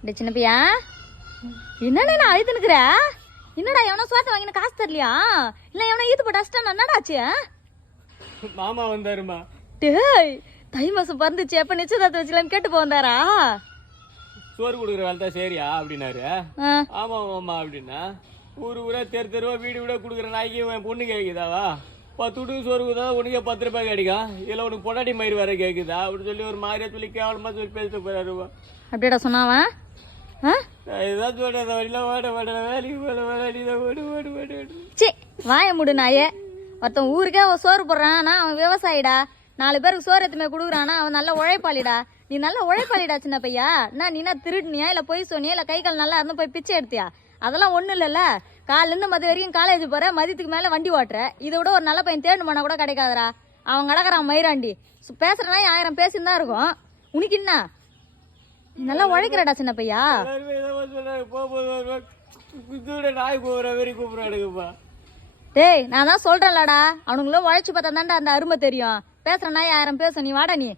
இந்த சின்ன பையா என்னடா நான் அழுதுனுக்குற? என்னடா எவனோ சோத்தை வாங்கின காசு தரலையா? இல்லை எவனோ ஈத்து போட்டு அஷ்டம் என்னடாச்சு? மாமா வந்தாருமா. டேய் தை மாசம் பிறந்துச்சு எப்போ நிச்சயதார்த்தம் வச்சுலான்னு கேட்டு போந்தாரா? சோறு கொடுக்குற வேலை தான் சரியா அப்படின்னாரு. ஆமா மாமா அப்படின்னா ஊரா தெருவா வீடு வீடா கொடுக்குற நாய்க்கு என் பொண்ணு கேட்குதாவா? 10 வீட்டுக்கு சோறு கொடுத்தா உனக்கே 10 ரூபாய் கிடைக்கும். இல்லை உனக்கு பொண்டாட்டி மயிர் வேற கேட்குதா அப்படின்னு சொல்லி ஒரு மாதிரியா சொல்லி கேவலமா சொல்லி பேசிட்டு போறாருவா. அப்படியேடா சொன்னாவன்? இதுதான் சொல்றேன் வழியில் வேட வேலைக்கு வேலை சி வாய முடு நாயே. ஒருத்தன் ஊருக்கே அவன் சோறு போடுறான்னா அவன் விவசாயிடா. 4 பேருக்கு சோறு எத்துமே கொடுக்குறானா அவன் நல்ல உழைப்பாளிடா. நீ நல்ல உழைப்பாளிடா சின்ன பையா. நீ என்ன திருடுனியா இல்லை பொய் சொன்னியா இல்லை கை கால் நல்லா இருந்து போய் பிச்சை எடுத்தியா? அதெல்லாம் ஒன்றும் இல்லைல்ல. காலிலேருந்து மதிய வரைக்கும் காலேஜ் போகிற, மதியத்துக்கு மேலே வண்டி ஓட்டுற. இதை விட ஒரு நல்ல பையன் தேடு போனால் கூட கிடைக்காதரா. அவன் கிடக்குறான் மயிராண்டி. பேசுகிறனா 1000 பேசின்னு தான் இருக்கும். உனக்கு என்ன? நீ நல்லா உழைக்கிறடா சின்ன பையா. நாய் கூப்பிட்ற மாரி கூப்பிட்றானுங்கப்பா. டேய் நான் தான் சொல்கிறேன்லடா, அவனுங்களும் உழைச்சி பார்த்தா தான்டா அந்த அருமை தெரியும். பேசுகிறனா 1000 பேசும். நீ வாடா நீ.